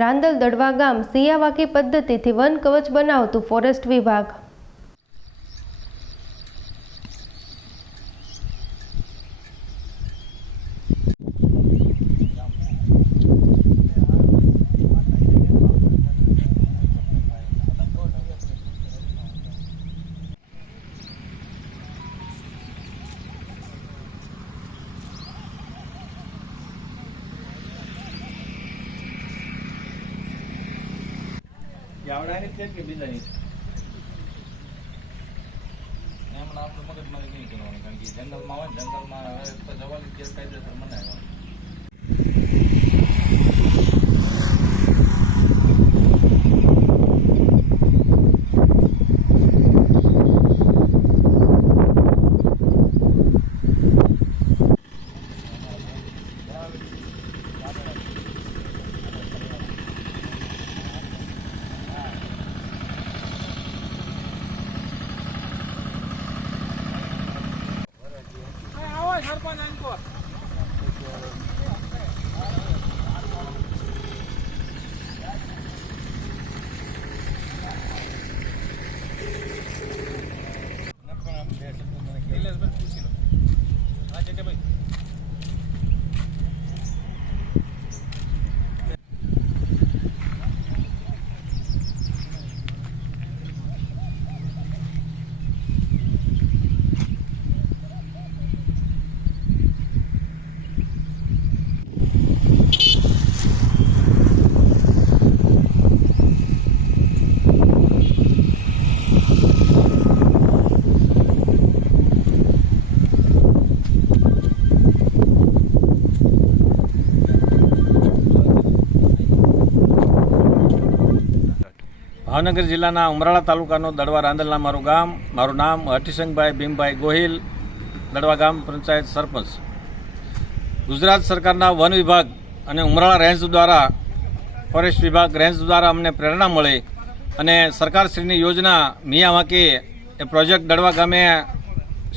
રાંદલ દડવા ગામ સિયાવાકી પદ્ધતિથી વન કવચ બનાવતું ફોરેસ્ટ વિભાગ। આવડાની છે કે બીજાની એમ આપણે મગજમારી નહીં કરવાની, કારણ કે જંગલમાં હોય, જંગલમાં જવાની ગેરકાયદેસર મનાય। ભાવનગર જિલ્લાના ઉમરાળા તાલુકાનું દડવા રાંદલના મારું નામ હઠીસિંહભાઈ ભીમભાઈ ગોહિલ, દડવા ગામ પંચાયત સરપંચ। ગુજરાત સરકારના વન વિભાગ અને ઉમરાળા રેન્જ દ્વારા, ફોરેસ્ટ વિભાગ રેન્જ દ્વારા અમને પ્રેરણા મળી અને સરકારશ્રીની યોજના મિયાવાકી એ પ્રોજેક્ટ દડવા ગામે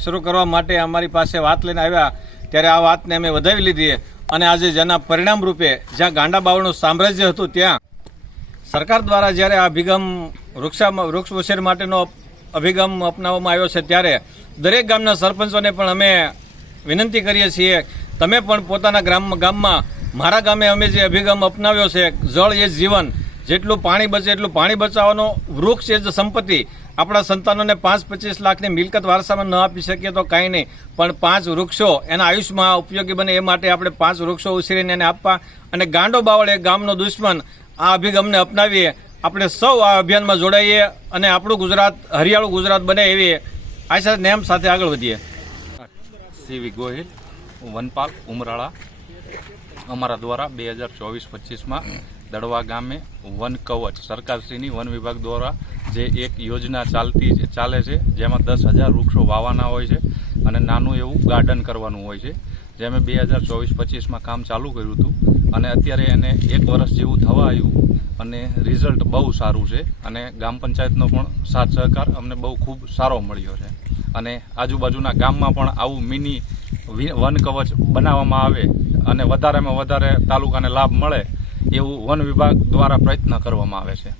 શરૂ કરવા માટે અમારી પાસે વાત લઈને આવ્યા, ત્યારે આ વાતને અમે વધાવી લીધી અને આજે જેના પરિણામ રૂપે જ્યાં ગાંડા બાવળનું સામ્રાજ્ય હતું ત્યાં સરકાર દ્વારા જ્યારે આ અભિગમ વૃક્ષ ઉછેર માટેનો અભિગમ અપનાવવામાં આવ્યો છે, ત્યારે દરેક ગામના સરપંચોને પણ અમે વિનંતી કરીએ છીએ, તમે પણ પોતાના ગામમાં મારા ગામે અમે જે અભિગમ અપનાવ્યો છે, જળ એ જીવન, જેટલું પાણી બચે એટલું પાણી બચાવવાનો, વૃક્ષ એ જ સંપત્તિ। આપણા સંતાનોને 5-25 લાખની મિલકત વારસામાં ન આપી શકીએ તો કાંઈ નહીં, પણ 5 વૃક્ષો એના આયુષ્યમાં ઉપયોગી બને એ માટે આપણે 5 વૃક્ષો ઉછેરીને એને આપવા અને ગાંડો બાવળ એ ગામનો દુશ્મન આ અભિગમને અપનાવીએ, આપણે સૌ આ અભિયાનમાં જોડાઈએ અને આપણું ગુજરાત હરિયાળું ગુજરાત બને એવી આશા નેમ સાથે આગળ વધીએ। સીવી ગોહિલ, વનપાલ ઉમરાળા। અમારા દ્વારા 2024-25માં દડવા ગામે વન કવચ સરકારશ્રીની વન વિભાગ દ્વારા જે એક યોજના ચાલે છે, જેમાં 10,000 વૃક્ષો વાવવાના હોય છે અને નાનું એવું ગાર્ડન કરવાનું હોય છે, જે અમે 2024-25માં કામ ચાલુ કર્યું હતું અને અત્યારે એને 1 વર્ષ જેવું થવા આવ્યું અને રિઝલ્ટ બહુ સારું છે અને ગામ પંચાયતનો પણ સાથ સહકાર અમને બહુ ખૂબ સારો મળ્યો છે અને આજુબાજુના ગામમાં પણ આવું મિની વન કવચ બનાવવામાં આવે અને વધારેમાં વધારે તાલુકાને લાભ મળે એવું વન વિભાગ દ્વારા પ્રયત્ન કરવામાં આવે છે।